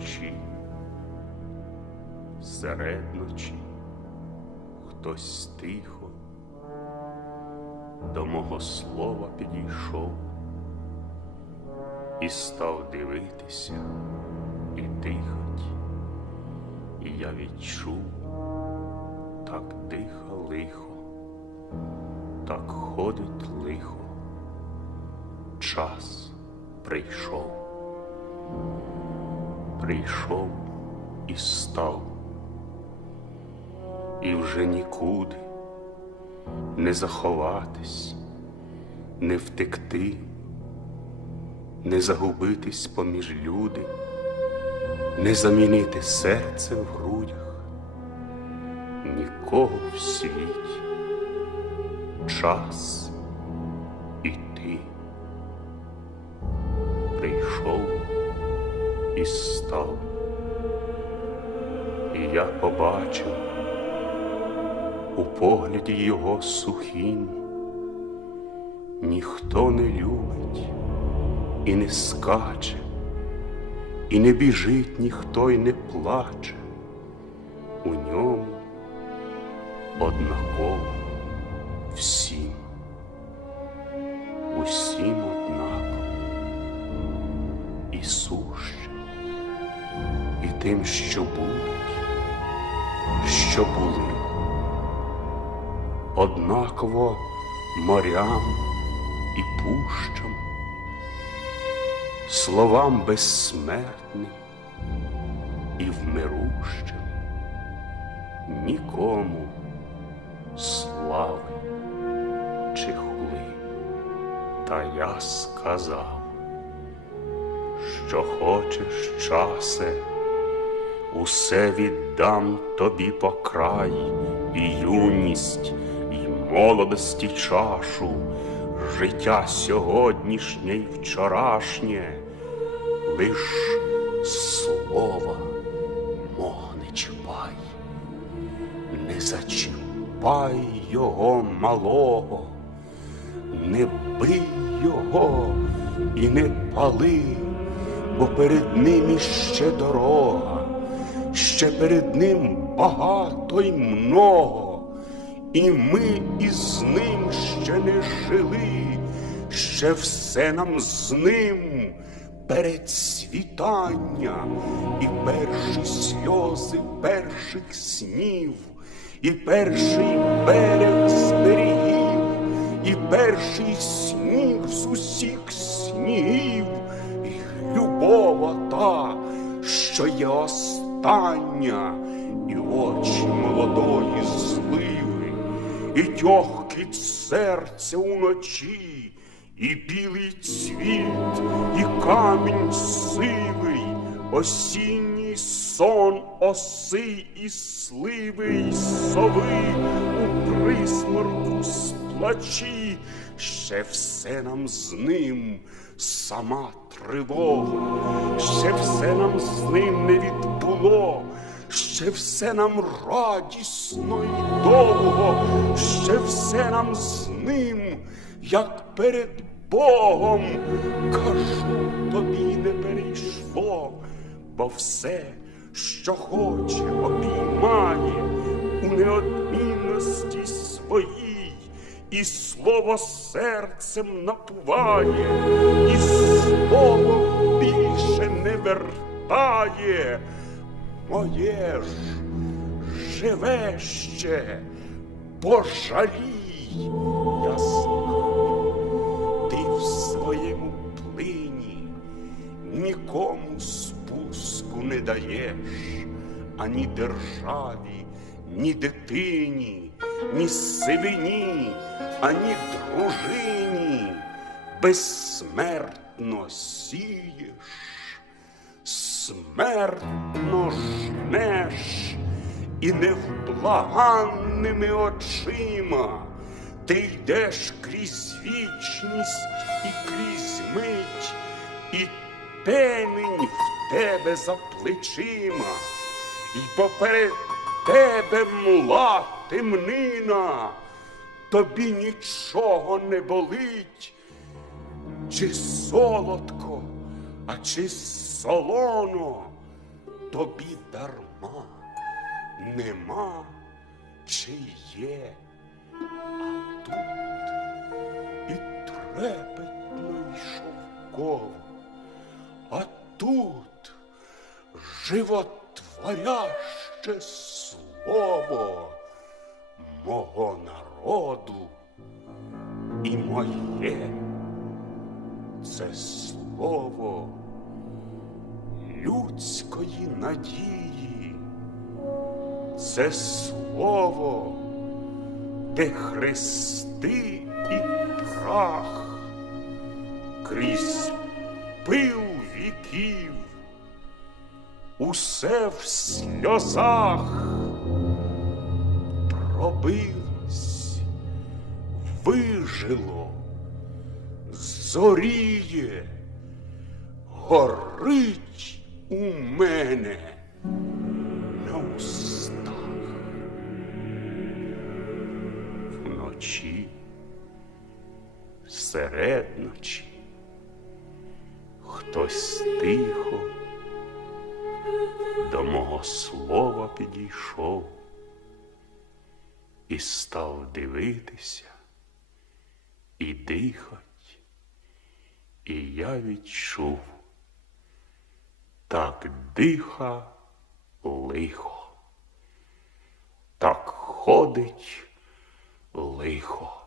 вночі, серед ночі. Хтось тихо до мого слова підійшов і став дивитися і дихать, і я відчув, так диха лихо, так ходить лихо, час прийшов, прийшов і став, і вже нікуди не заховатись, не втекти, не загубитись поміж люди, не замінити серце в грудях, нікого в світі, час іти. Прийшов і став, і я побачив у погляді його сухінь, ніхто не любить і не скаче, і не біжить ніхто й не плаче. У ньому однаково всім, усім однаково. І суще, і тим, що будуть, що були однаково морям і пущам, словам безсмертним і вмирущим, нікому слави чи хули. Та я сказав, що хочеш часе, усе віддам тобі по край, і юність, і молодості чашу, життя сьогоднішнє й вчорашнє, лиш слова мого не чіпай, не зачіпай його малого, не бий його і не пали, бо перед ним іще дорога, ще перед ним багато й много, і ми із ним ще не жили, ще все нам з ним перед світання, і перші сльози перших снів, і перший берег з берегів, і перший сніг з усіх снігів, і любова та, що є остання, і очі молодої зливи, і тьохкіт серця уночі, і білий цвіт, і камінь сивий, осінній сон оси і сливи, й сови у присмерку сплачі, ще все нам з ним сама тривога, ще все нам з ним не відбуло, ще все нам радісно й довго, ще все нам з ним, як перед Богом, кажу, тобі не перейшло, бо все, що хоче, обіймає у неодмінності своїй, і слово серцем напуває, і слово більше не вертає. Моє ж живе ще, пожалій, я знаю, ти в своєму плині нікому спуску не даєш, ані державі, ні дитині, ні сивині, ані дружині, безсмертно сієш смертно жнеш і невблаганними очима. Ти йдеш крізь вічність і крізь мить, і темінь в тебе за плечима, і поперед тебе мла темнина, тобі нічого не болить, чи солодко, а чи солоно, тобі дарма, нема чи є, а тут і трепетно й шовково, а тут животворяще слово мого народу і моє. Це слово людської надії, це слово, де хрести і прах. Крізь пил віків, усе в сльозах пробилось, вижило, зоріє, горить у мене. На устах. Вночі, серед ночі, хтось тихо до мого слова підійшов і став дивитися і дихать, і я відчув, так диха лихо, так ходить лихо,